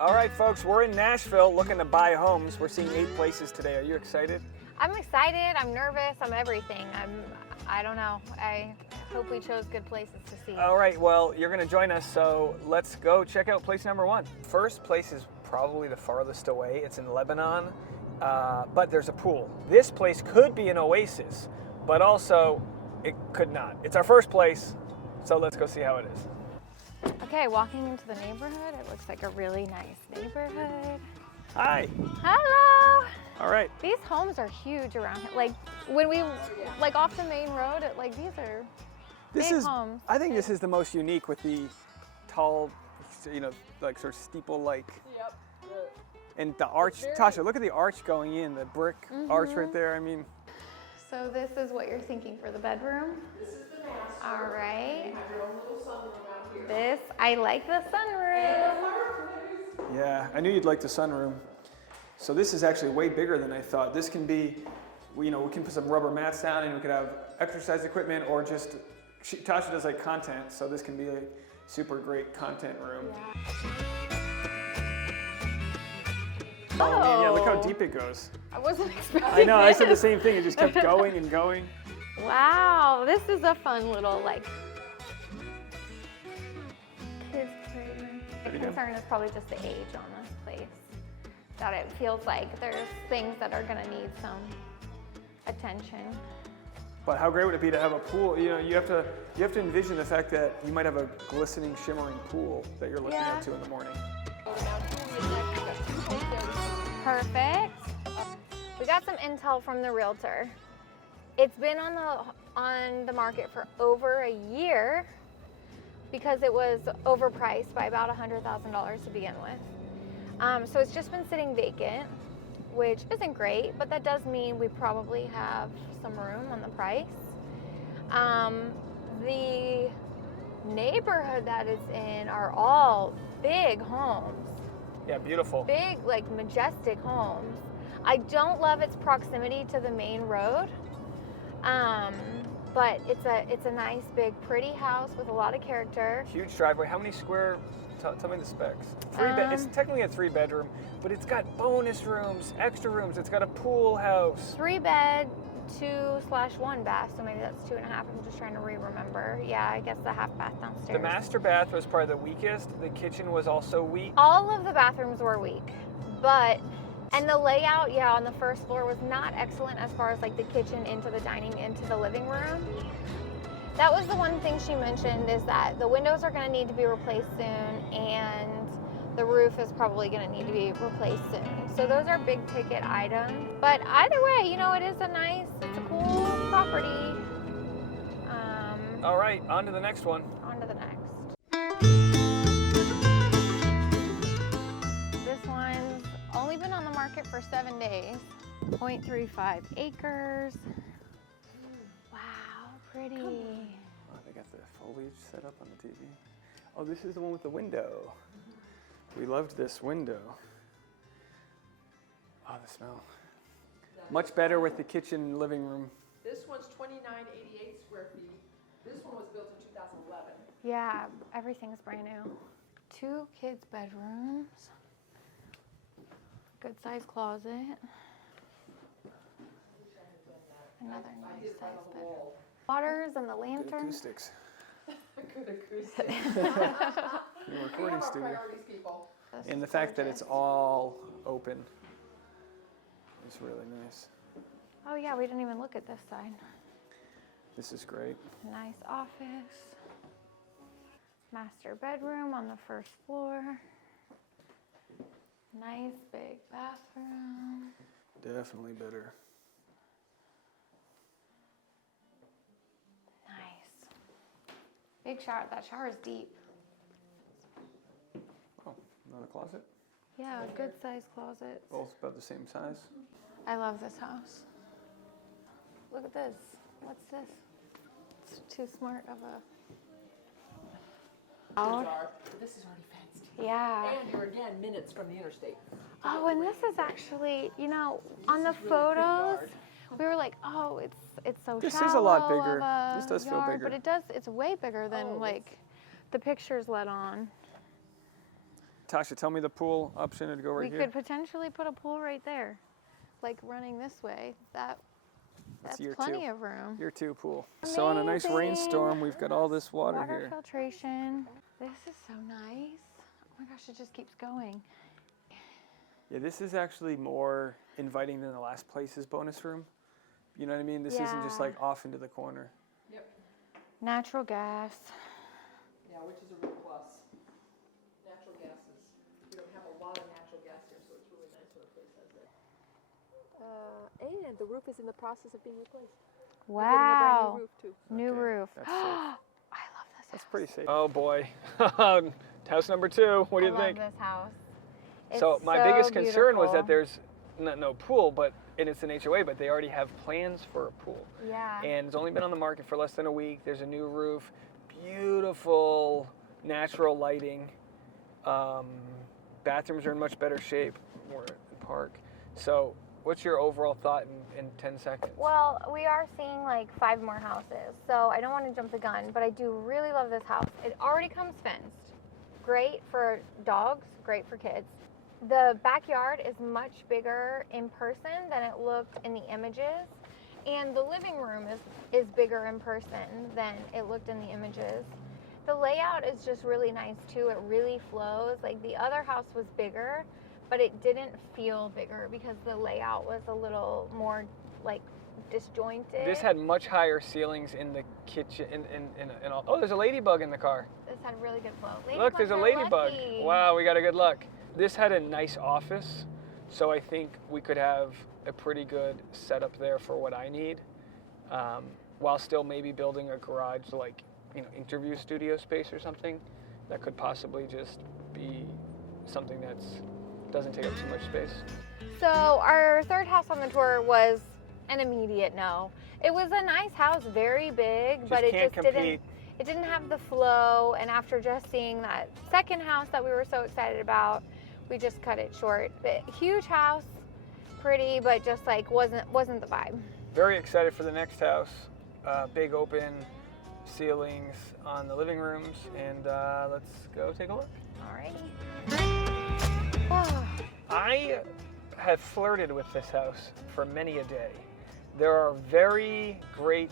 All right, folks, we're in Nashville looking to buy homes. We're seeing 8 places today. Are you excited? I'm excited, I'm nervous, I'm everything. I don't know. I hope we chose good places to see. All right, well, you're going to join us, so let's go check out place number 1. First place is probably the farthest away. It's in Lebanon, but there's a pool. This place could be an oasis, but also it could not. It's our first place, so let's go see how it is. Okay, walking into the neighborhood, it looks like a really nice neighborhood. Hi. Hello. All right. These homes are huge around here. Like when we, like off the main road, like these are big homes. I think this is the most unique with the tall, you know, like sort of steeple-like. Yep. And the arch, Tasha, look at the arch going in, the brick arch right there. I mean. So this is what you're thinking for the bedroom? This is the master. All right. You have your own little sunroom out here. This, I like the sunroof. Yeah, I knew you'd like the sunroom. So this is actually way bigger than I thought. This can be, you know, we can put some rubber mats down and we could have exercise equipment or just, Tasha does like content, so this can be a super great content room. Oh man, yeah, look how deep it goes. I wasn't expecting I know, I said the this. same thing. It just kept going and going. Wow, this is a fun little like kids playroom. The concern is probably just the age on this place. That it feels like there's things that are gonna need some attention. But how great would it be to have a pool? You know, you have to envision the fact that you might have a glistening, shimmering pool that you're looking up to in the morning. Perfect. We got some intel from the realtor. It's been on the market for over a year because it was overpriced by about $100,000 to begin with. So it's just been sitting vacant, which isn't great, but that does mean we probably have some room on the price. The neighborhood that it's in are all big homes. Yeah, beautiful. Big, like majestic homes. I don't love its proximity to the main road, but it's a nice, big, pretty house with a lot of character. Huge driveway. How many square? Tell me the specs. It's technically a 3-bedroom, but it's got bonus rooms, extra rooms. It's got a pool house. 3-bed, 2/1 bath, so maybe that's 2.5. I'm just trying to remember. Yeah, I guess the half bath downstairs. The master bath was probably the weakest. The kitchen was also weak. All of the bathrooms were weak, and the layout, yeah, on the first floor was not excellent as far as like the kitchen into the dining, into the living room. That was the one thing she mentioned, is that the windows are gonna need to be replaced soon and the roof is probably gonna need to be replaced soon. So those are big ticket items. But either way, you know, it's a cool property. All right, on to the next one. On to the next. This one's only been on the market for 7 days. 0.35 acres. Wow, pretty. Oh, they got the foliage set up on the TV. Oh, this is the one with the window. We loved this window. Oh, the smell. Much better with the kitchen and living room. This one's 2988 square feet. This one was built in 2011. Yeah, everything's brand new. 2 kids' bedrooms. Good size closet. Another nice size bedroom. Waters and the Good lantern. acoustics. Good acoustics. Your recording studio. Priorities, people. And the fact that it's all open is really nice. Oh yeah, we didn't even look at this side. This is great. Nice office. Master bedroom on the first floor. Nice big bathroom. Definitely better. Nice. Big shower. That shower is deep. Oh, another closet? Yeah, good size closet. Both about the same size. I love this house. Look at this. What's this? It's too smart of a... This is already fenced. Yeah. And you're again minutes from the interstate. Oh, and this is actually, you know, on the photos, we were like, oh, it's so This shallow is a lot bigger. of a This does feel yard, bigger. But it's way bigger than like the pictures let on. Tasha, tell me the pool option to go right here. We could potentially put a pool right there, like running this way. That's year plenty 2. of room. Year 2 pool. So on a nice rainstorm, we've got all this water here. Filtration. This is so nice. Oh my gosh, it just keeps going. Yeah, this is actually more inviting than the last place's bonus room. You know what I mean? This isn't just like off into the corner. Yep. Natural gas. Yeah, which is a real plus. Natural gases. We don't have a lot of natural gas here, so it's really nice when a place has that. And the roof is in the process of being replaced. We're getting a brand new Wow. roof too. New Okay, roof. that's safe. I love this That's house. pretty safe. Oh boy. House number 2. What do you think? I love this house. So It's my biggest concern was that beautiful. there's no pool, and it's an HOA, but they already have plans for a pool. Yeah. And it's only been on the market for less than a week. There's a new roof, beautiful natural lighting. Bathrooms are in much better shape. We're in the park. So what's your overall thought in 10 seconds? Well, we are seeing like 5 more houses, so I don't want to jump the gun, but I do really love this house. It already comes fenced. Great for dogs, great for kids. The backyard is much bigger in person than it looked in the images, and the living room is bigger in person than it looked in the images. The layout is just really nice too. It really flows. Like the other house was bigger, but it didn't feel bigger because the layout was a little more like disjointed. This had much higher ceilings in the kitchen. In all. Oh, there's a ladybug in the car. This had really good flow. Look, there's a Ladybugs are ladybug. lucky. Wow, we got a good luck. This had a nice office, so I think we could have a pretty good setup there for what I need, while still maybe building a garage, like, interview studio space or something. That could possibly just be something that doesn't take up too much space. So our third house on the tour was an immediate no. It was a nice house, very big, but it can't just compete. it didn't have the flow. And after just seeing that second house that we were so excited about, we just cut it short. But huge house, pretty, but just like wasn't the vibe. Very excited for the next house. Big open ceilings on the living rooms, and let's go take a look. Alrighty. Oh, I have flirted with this house for many a day. There are very great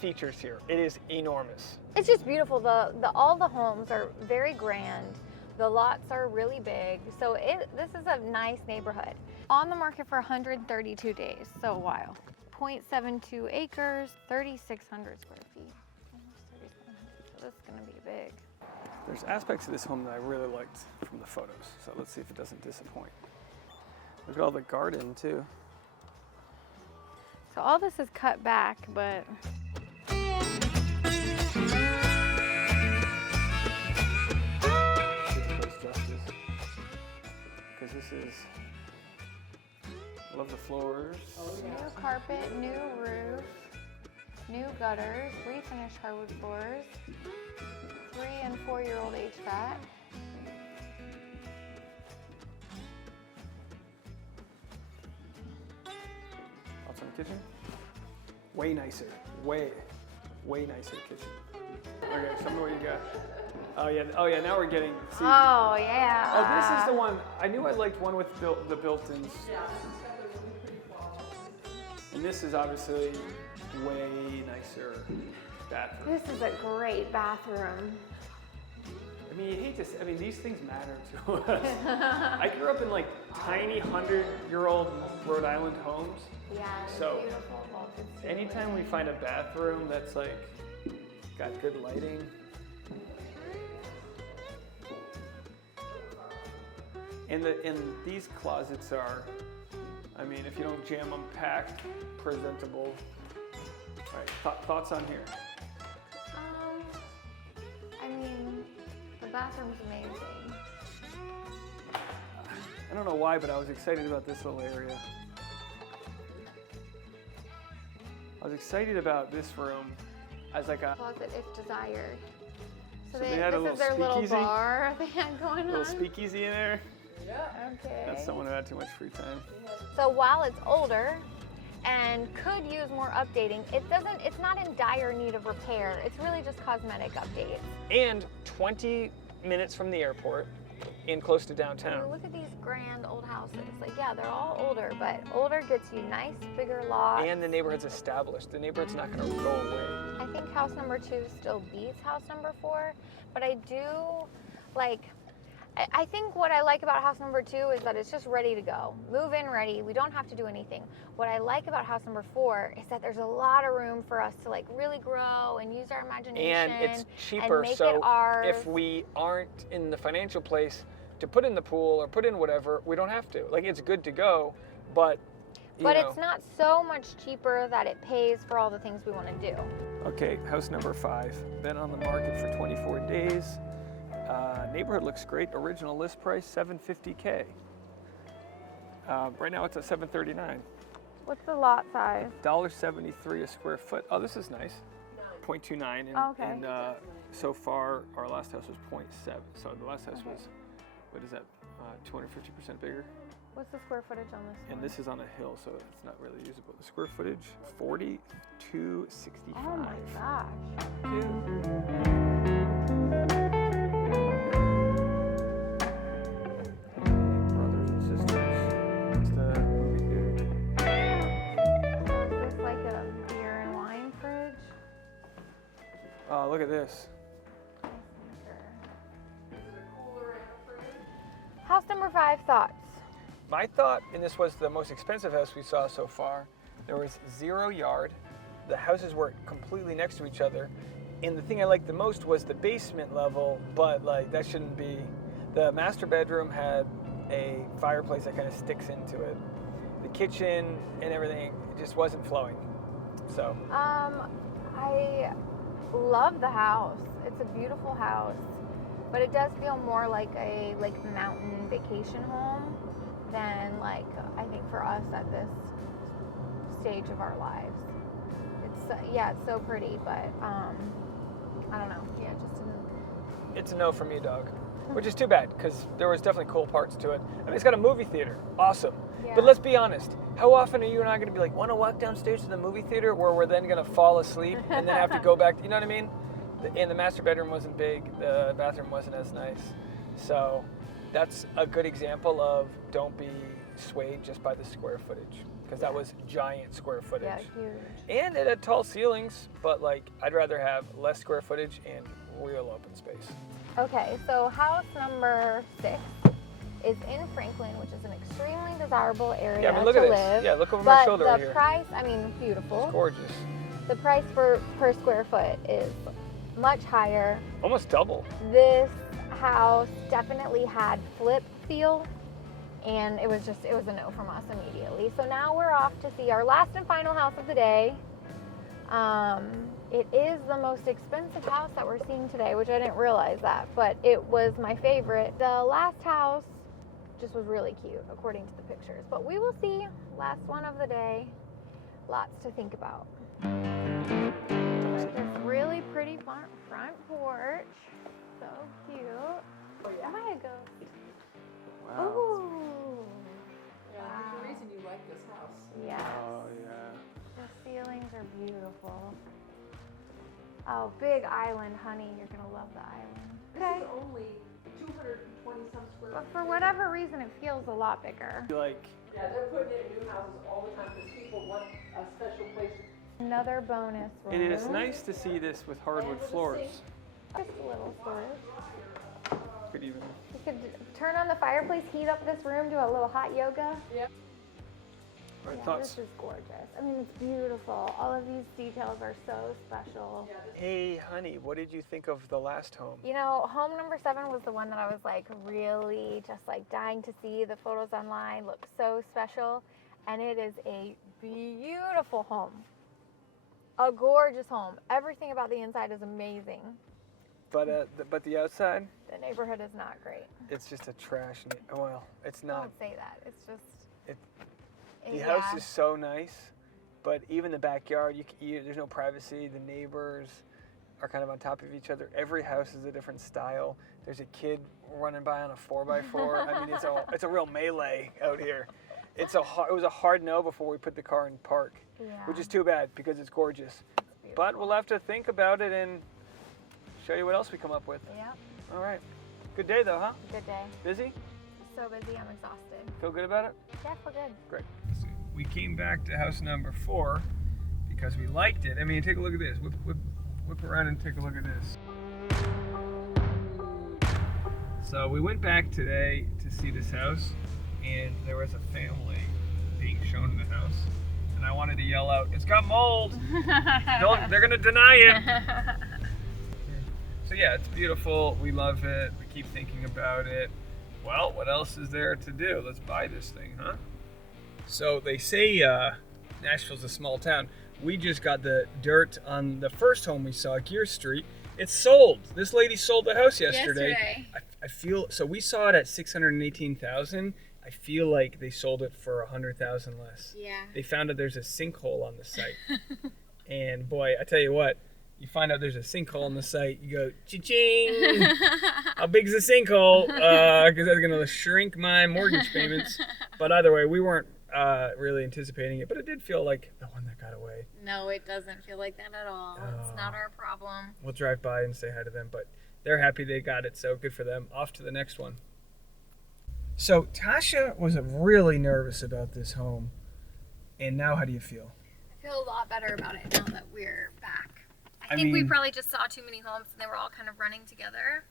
features here. It is enormous. it's just beautiful. All the homes are very grand. The lots are really big. So this is a nice neighborhood. On the market for 132 days, so a while. 0.72 acres, 3,600 square feet. Almost 3,700, so this is gonna be big. There's aspects of this home that I really liked from the photos, so let's see if it doesn't disappoint. Look at all the garden too. So all this is cut back, but Because this is, I love the floors. new carpet, new roof, new gutters, refinished hardwood floors, 3 and 4-year-old HVAC. Thoughts on the kitchen? Way nicer. Way nicer kitchen. Okay, show me what you got. Oh yeah, now we're getting, see. Oh yeah. Oh, this is the one, I knew I liked one with the built-ins. Yeah, this has got the really pretty flowers. And this is obviously way nicer bathroom. This is a great bathroom. I mean, you hate to say, these things matter to us. I grew up in like tiny 100-year-old Rhode Island homes. Yeah, it's So, beautiful vaulted ceiling. Anytime we find a bathroom that's like got good lighting. And these closets are, if you don't jam them, packed, presentable. All right, thoughts on here? The bathroom's amazing. I don't know why, but I was excited about this little area. I was excited about this room as like a Closet if desired. So, So they had a this little is their little speakeasy? bar they had going on. little speakeasy in there. Okay. That's someone who had too much free time. So while it's older and could use more updating, it's not in dire need of repair. It's really just cosmetic updates. And 20 minutes from the airport, and close to I mean, downtown. look at these grand old houses. Like, yeah, they're all older, but older gets you nice, bigger lots. And the neighborhood's established. The neighborhood's not going to go away. I think house number 2 still beats house number 4, but I do like. I think what I like about house number 2 is that it's just ready to go. Move in ready. We don't have to do anything. What I like about house number 4 is that there's a lot of room for us to like really grow and use our imagination. And it's cheaper, make so it ours. if we aren't in the financial place to put in the pool or put in whatever, we don't have to. Like, it's good to go, but you know. it's not so much cheaper that it pays for all the things we want to do. Okay, house number 5. Been on the market for 24 days. Neighborhood looks great. Original list price $750K. Right now it's at $739. What's the lot size? $1.73 a square foot. Oh, this is nice. 0.29, and, Okay. and so far our last house was 0.7. So the last house was, what is that? 250% bigger. What's the square footage on this one? And this is on a hill, so it's not really usable. The square footage, 4265. Oh my gosh. Brothers and sisters. It's the movie theater. Is this like a beer and wine fridge? Oh, look at this. House number 5, thoughts? My thought, and this was the most expensive house we saw so far, there was 0 yard. The houses were completely next to each other. And the thing I liked the most was the basement level, but like that shouldn't be. The master bedroom had a fireplace that kind of sticks into it. The kitchen and everything just wasn't flowing. So, I love the house. It's a beautiful house, but it does feel more like a mountain vacation home than like I think for us at this stage of our lives. It's so pretty, but I don't know. Yeah, just a no. it's a no for me, dog. Which is too bad, because there was definitely cool parts to it. I mean, it's got a movie theater. Awesome. Yeah. But let's be honest. How often are you and I going to be like, want to walk downstairs to the movie theater where we're then going to fall asleep and then have to go back? You know what I mean? And the master bedroom wasn't big. The bathroom wasn't as nice. So that's a good example of don't be swayed just by the square footage. Because that was giant square footage. Yeah, huge. And it had tall ceilings, but like I'd rather have less square footage and real open space. Okay, so house number 6 is in Franklin, which is an extremely desirable area Yeah, I mean, look to at live. this. Yeah, look over my shoulder But right the here. price, I mean, beautiful. It's gorgeous. The price per square foot is much higher. Almost double. This house definitely had flip feel, and it was a no from us immediately. So now we're off to see our last and final house of the day. It is the most expensive house that we're seeing today, which I didn't realize that, but it was my favorite. The last house just was really cute according to the pictures, but we will see. Last one of the day. Lots to think about. This really pretty front porch. So cute. Am I a ghost? Wow. Ooh. Yeah, there's a reason you like this house. Yes. Oh, yeah. The ceilings are beautiful. Oh, big island, honey. You're gonna love the island. This is only 220 some square But feet. for whatever reason, it feels a lot bigger. Like, Yeah, they're putting in new houses all the time because people want a special place. Another bonus room. it is nice to see this with hardwood floors. Just a little storage. Could even. You could turn on the fireplace, heat up this room, do a little hot yoga. Yeah. Right, Yeah, thoughts? this is gorgeous. I mean, it's beautiful. All of these details are so special. Hey, honey, what did you think of the last home? You know, home number 7 was the one that I was like really just like dying to see. The photos online look so special, and it is a beautiful home. A gorgeous home. Everything about the inside is amazing. But the outside, The neighborhood is not great. it's just a trash. Well, it's not. Don't say that. It's just. The house is so nice, but even the backyard, there's no privacy. The neighbors are kind of on top of each other. Every house is a different style. There's a kid running by on a 4x4. I mean, it's a real melee out here. It was a hard no before we put the car in park, which is too bad because it's gorgeous. But we'll have to think about it and show you what else we come up with. Yeah. All right. Good day though, huh? Good day. Busy? So busy, I'm exhausted. Feel good about it? Yeah, I feel good. Great. We came back to house number 4 because we liked it. I mean, take a look at this. Whip around and take a look at this. So we went back today to see this house, and there was a family being shown in the house. And I wanted to yell out, "It's got mold!" They're gonna deny it. So yeah, it's beautiful. We love it. We keep thinking about it. Well, what else is there to do? Let's buy this thing, huh? So they say Nashville's a small town. We just got the dirt on the first home we saw, Gear Street. It's sold. This lady sold the house yesterday. I feel so. We saw it at $618,000. I feel like they sold it for $100,000 less. Yeah. They found out there's a sinkhole on the site, and boy, I tell you what. You find out there's a sinkhole on the site, you go, cha-ching! How big's the sinkhole? Because that's going to shrink my mortgage payments. But either way, we weren't really anticipating it, but it did feel like the one that got away. No, it doesn't feel like that at all. It's not our problem. We'll drive by and say hi to them, but they're happy they got it, so good for them. Off to the next one. So Tasha was really nervous about this home, and now how do you feel? I feel a lot better about it now that we're back. I I think we mean- probably just saw too many homes and they were all kind of running together.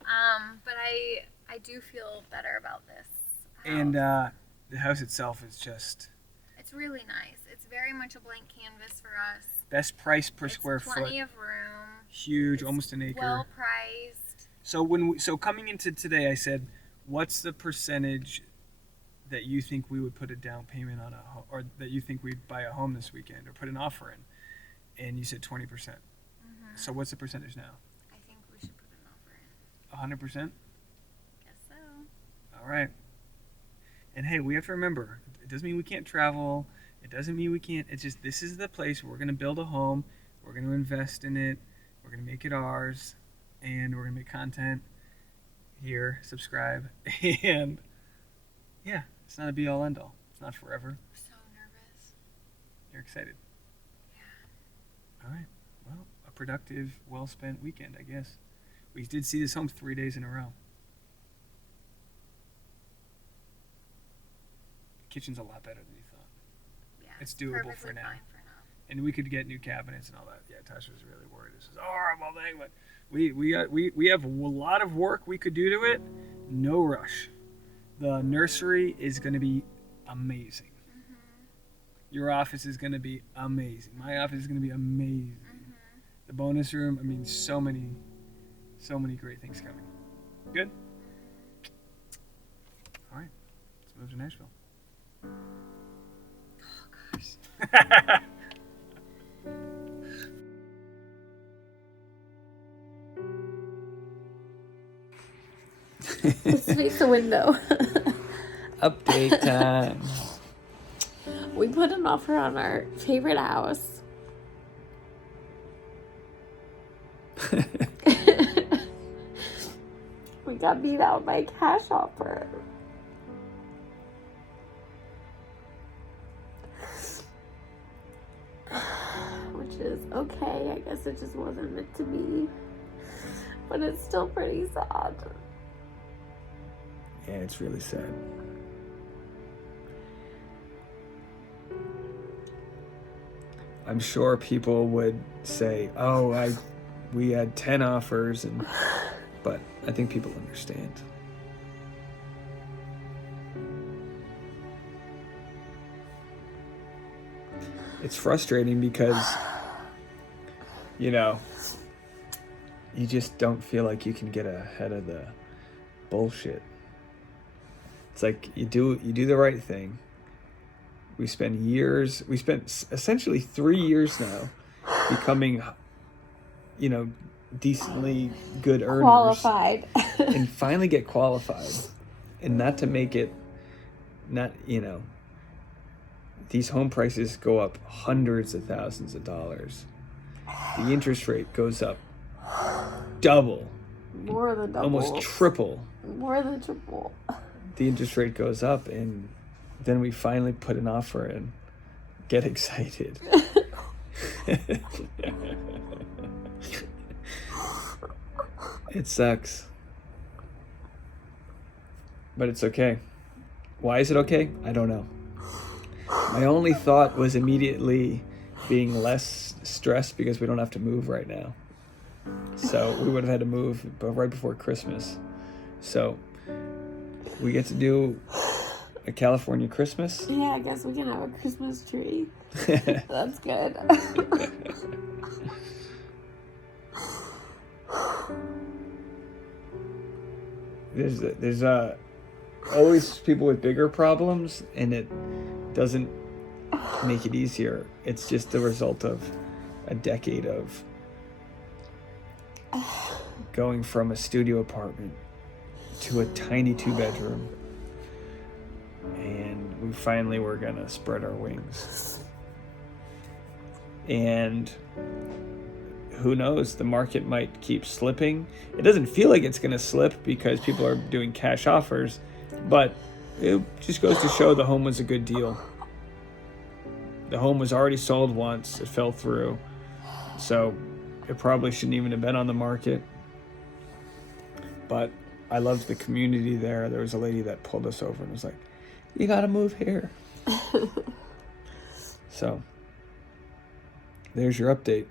But I do feel better about this house. And the house itself is just It's really nice. It's very much a blank canvas for us. best price per It's square foot. plenty of room. Huge, It's almost an acre. Well priced. So coming into today, I said, what's the percentage that you think we would put a down payment on a home, or that you think we'd buy a home this weekend or put an offer in? And you said 20%. So what's the percentage now? I think we should put an offer in. 100%? Guess so. All right. And hey, we have to remember, it doesn't mean we can't travel. It doesn't mean we can't. It's just, this is the place where we're going to build a home. We're going to invest in it. We're going to make it ours. And we're going to make content here. Subscribe. And yeah, it's not a be all end all. It's not forever. I'm so nervous. You're excited. Yeah. All right. Well, a productive, well-spent weekend, I guess. We did see this home 3 days in a row. The kitchen's a lot better than you thought. Yeah. It's doable perfectly for now. fine for now. And we could get new cabinets and all that. Yeah, Tasha was really worried. This is a horrible thing, but we have a lot of work we could do to it. No rush. The nursery is going to be amazing. Your office is going to be amazing. My office is going to be amazing. The bonus room, I mean, so many great things coming. Good? All right, let's move to Nashville. Oh gosh. Let's face the window. Update time. We put an offer on our favorite house. We got beat out by a cash offer. Which is okay. I guess it just wasn't meant to be. But it's still pretty sad. Yeah, it's really sad. I'm sure people would say, "Oh, we had 10 offers," but I think people understand. It's frustrating because, you just don't feel like you can get ahead of the bullshit. It's like you do the right thing. We spent essentially 3 years now becoming, decently good earners. Qualified. And finally get qualified. And not to make it, these home prices go up hundreds of thousands of dollars. The interest rate goes up double, More than double. almost triple. More than triple. The interest rate goes up, and then we finally put an offer in. Get excited. It sucks. but it's okay. Why is it okay? I don't know. My only thought was immediately being less stressed because we don't have to move right now. So we would have had to move right before Christmas. So we get to do a California Christmas. Yeah, I guess we can have a Christmas tree. That's good. There's always people with bigger problems, and it doesn't make it easier. It's just the result of a decade of going from a studio apartment to a tiny 2-bedroom, and we finally were gonna spread our wings. And who knows, the market might keep slipping. It doesn't feel like it's gonna slip because people are doing cash offers, but it just goes to show the home was a good deal. The home was already sold once, it fell through, so it probably shouldn't even have been on the market. But I loved the community there. There was a lady that pulled us over and was like, "You gotta move here." So there's your update.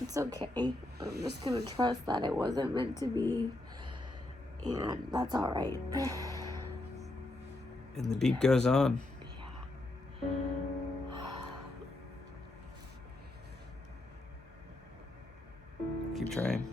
It's okay. I'm just gonna trust that it wasn't meant to be, and that's all right. And the beat goes on. Keep trying.